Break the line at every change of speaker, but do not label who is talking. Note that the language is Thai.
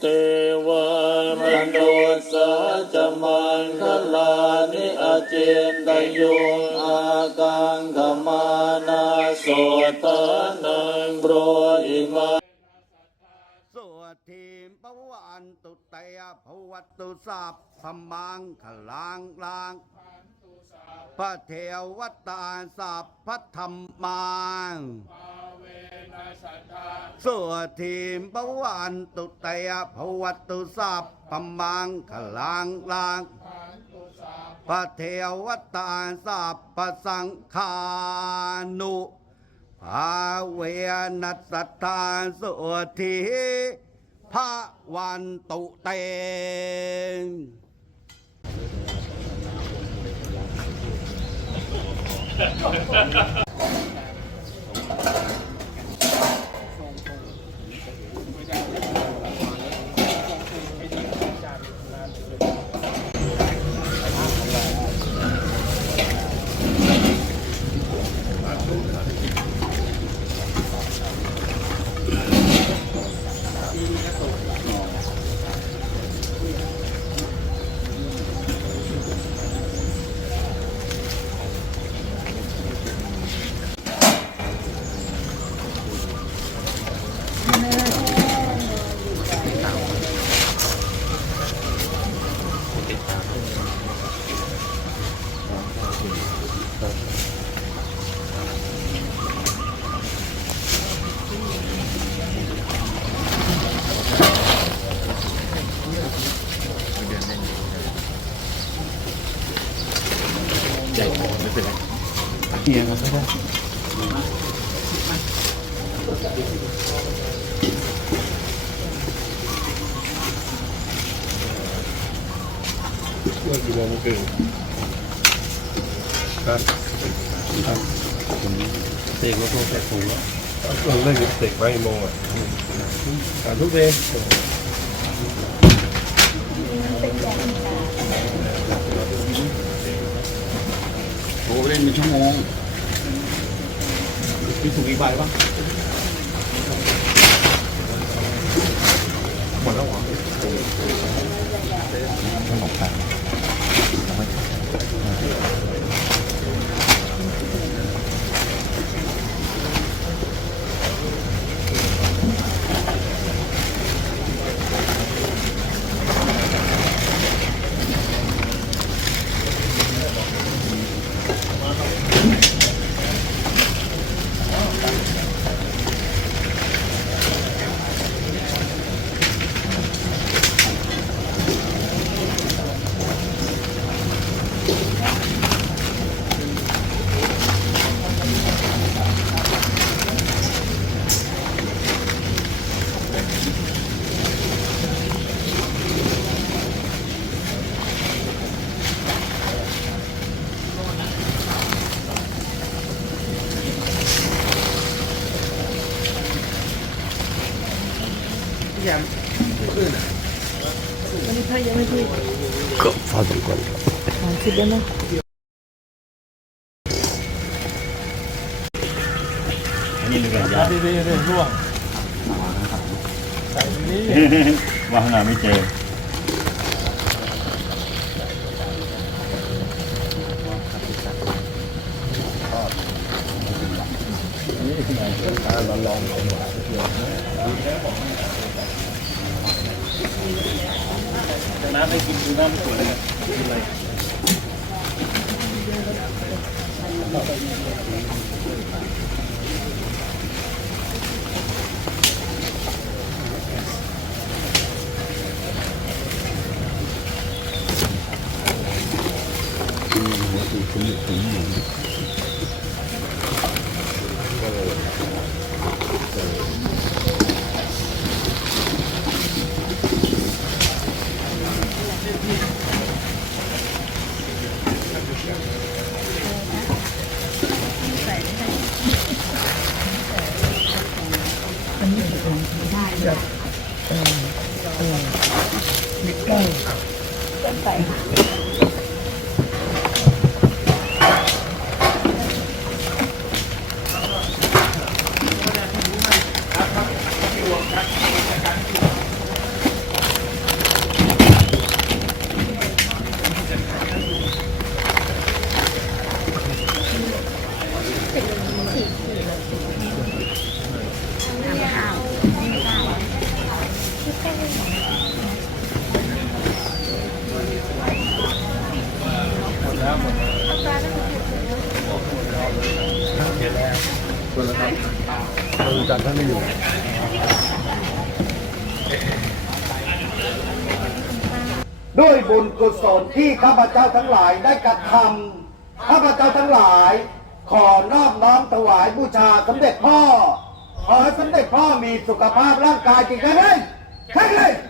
เทวามนุสสาจมันคลานิอาเจนตยุงอากังขมานาโสตานังโปรอิมา
สวดทีมปวันตุเตยภวัตตุสัพพมังขลังลังพระเทวตาสัพพธรรมัง สวดทีมปวันตุเตยภวัตุสัพพมังขลังลังพระเทวตาสัพพสังฆานุภาเวนัสสัทธาสุทีพระวันตุเตง
ว่ากี่โมงเมื่อคืนครับครับ
เสกวัตถุแปดถุงแล้ว
เราเลิกเสกไว้กี่โมงอะสามทุกเดย์
โอ้เนเป็นชั่วโมงมีถูกอีกใบปะ
หมดแล้วเหรอ
ก็ ฟาดก่อน
คิดได้ไหม
นี่เป็นการยา
ดีดีดีร่วงใส่ดี
ว่าข้างหน้าไม่เจอน้ำไม่กินดูน้ำไม่สวยเลย
มันไม่ได้
จารย์ท่านไม่อยู่
ด้วยบุญกุศลที่ข้าพเจ้าทั้งหลายได้กระทำข้าพเจ้าทั้งหลาย ขอนอบน้อมถวายบูชาสมเด็จพ่อ ขอให้สมเด็จพ่อมีสุขภาพร่างกายแข็งแรงแข็งแรงแข็งแ